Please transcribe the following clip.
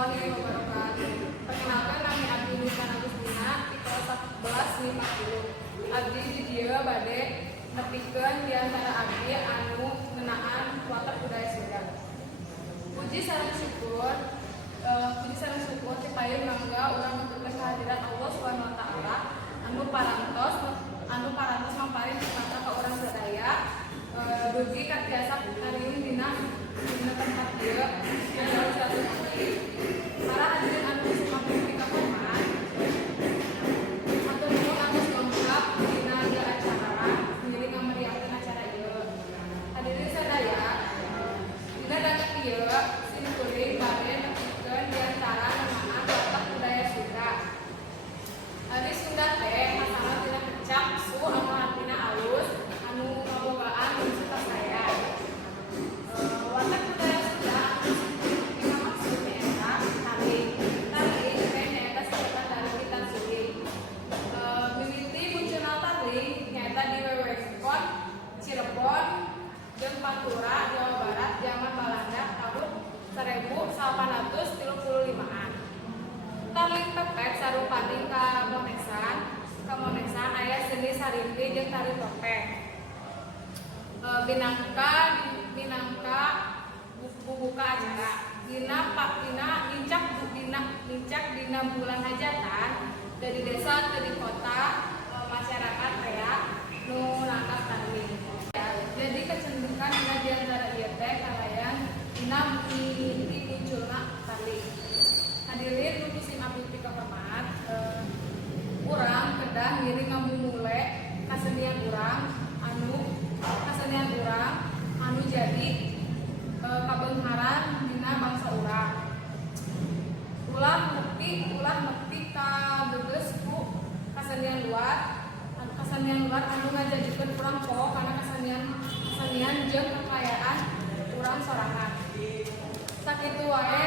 warahmatullahi wabarakatuh. Perkenalkan, kami Abdi Nursan Agustina di kelas 11 MIPA 10. Abdi di dieu bade nepikeun di antara abdi anu ngeunaan watak budaya Sunda. Puji sareng syukur cipayun mangga urang nuturkeun kehadiran Allah Subhanahu wa taala anu parantos mamparin nikmatna ka urang sadaya. Dugi katiasa kariung dina tempat dieu adalah satu kali. Para hadirin anu semakin kahormat, atur nuhun anu lengkap dina acara ngiring ngameriahkeun acara ieu. Hadirin sadaya, dina dangek ieu simkuring bade nepikeun di antara ngeunaan watak budaya Sunda. Ari Sunda teh masalah dina kecap su anu artina alus anu ngabogaan maksud saya. Watak budaya Sunda anu maksudnya eta tarik teh nyaeta singkatan dari Witan Suling. Mimiti munculna tarik nyaeta di wewengkon Cirebon jeung Pantura, Jawa Barat zaman Belanda tahun 1835-an. Tarik tepek sarupaning kamonesan aya seni sarimpi jeung tari topeng. Minangka buka acara nincak dina bulan hajatan dari desa ke di kota masyarakat aya nu nangkap tari. Jadi kecenderungan dina di antara ieu teh kalayan dina mimiti munculna tari. Hadirin nu musim abdi kahormat, urang kedah ngiring ngamumule kasenian urang anu jadi kabeungharan dina bangsa urang. Ulah nepi ka geugeus ku kasenian luar anu ngajajikeun urang poho kana kasenian jeung kekayaan urang sorangan. Sakitu wae